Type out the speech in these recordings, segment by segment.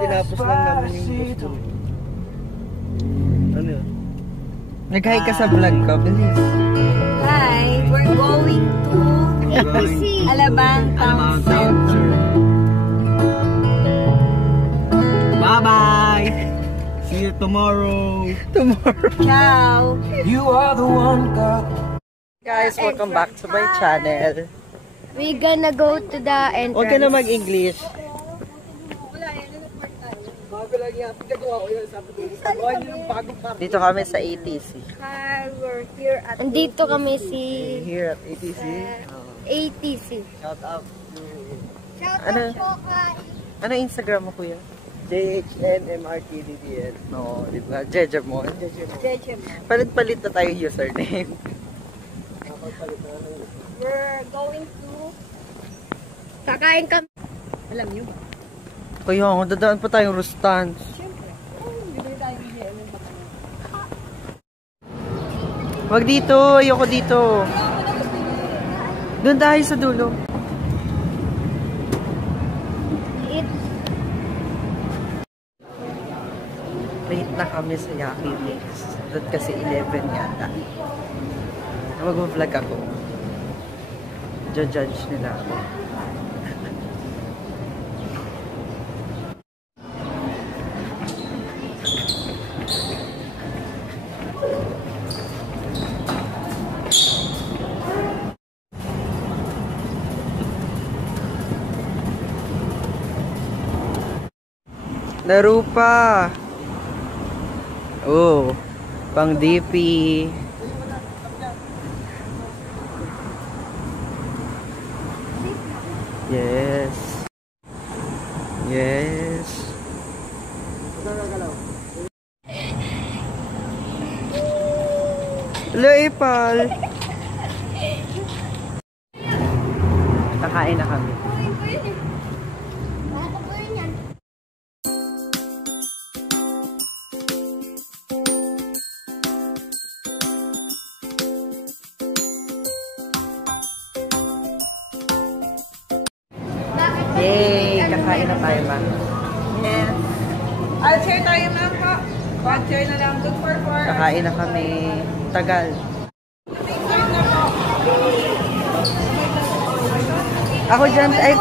Tinapos lang namin yung gusto. Ano yun? Nag-hi ka sa vlog ko, bilis. Hi, we're going to Alabang Town Center. Bye-bye! See you tomorrow! Ciao! You are the one, girl. Guys, welcome back to my channel. We're gonna go to the entrance. Huwag ka na mag-English. Dito kami sa ATC. We're here at Andito kami Here at ATC. ATC. Shout out to... Shout Ano? out po kay... Ano Instagram mo, kuya? JHNMRTDDN. No, di ba? Jejemon. Palit-palit na tayo username. We're going to... Kakain kami. Alam niyo ba? Kaya nga, dadaan pa tayong Rustans. Siyempre. Bibili tayo ng GM. Wag dito, ayoko dito. Doon tayo sa dulo. Late na kami sa Yaki Mix. Doon kasi 11 yata. Mag-vlog ako. Judge nila ako. Laro pa. Oh, pang DP. Yes. Yes. Hello, Ipal. Kakain na kami. Yay! Kakain na tayo, ma. Yes. I'll share tayo na po. One share na lang. Good for 4. Kakain na kami. Tagal. Ako dyan, ay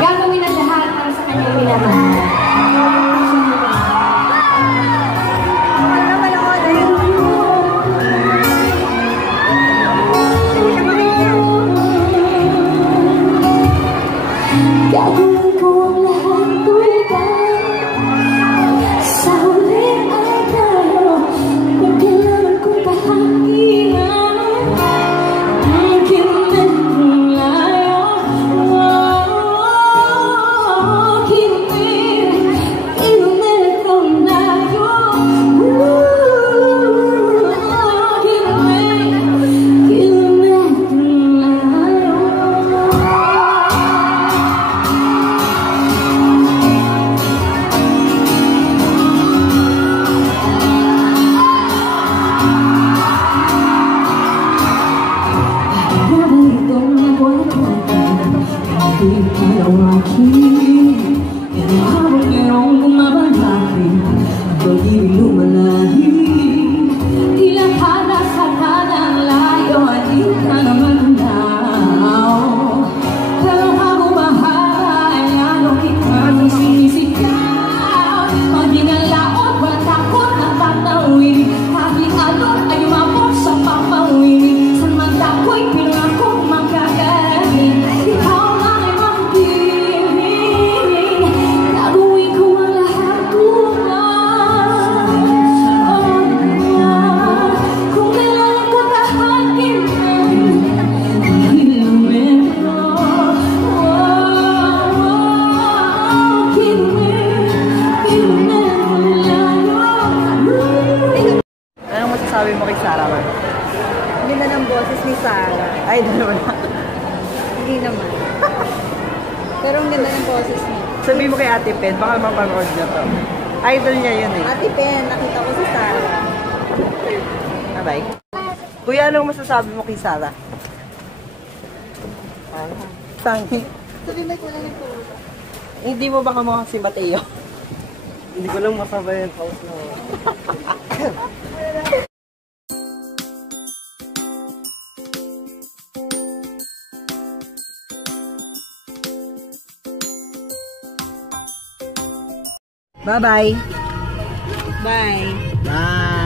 Gagawin ang lahat para sa kanyang minamahal. Gagawin ko ang lahat tulad sa huling araw. Kung kailangan kong pahanginan ang kinulit kong layo. Kinulit kong layo. Kinulit kong layo. Anong masasabi mo kay Sarah, man? Hindi na ng boses ni Sarah. Ay, dalawa na. Hindi naman. Pero ang ganda ng boses niya. Sabi mo kay Ate Pen, baka mapanood niya to. Idol niya yun eh. Ate Pen, nakita ko si Sarah. Bye-bye. Kuya, anong masasabi mo kay Sarah? Tangi. Sabi mo ko lang nagpupunta. Hindi mo baka mukha si Mateo? Hindi ko lang masabay yung pause na. Bye-bye. Bye. Bye.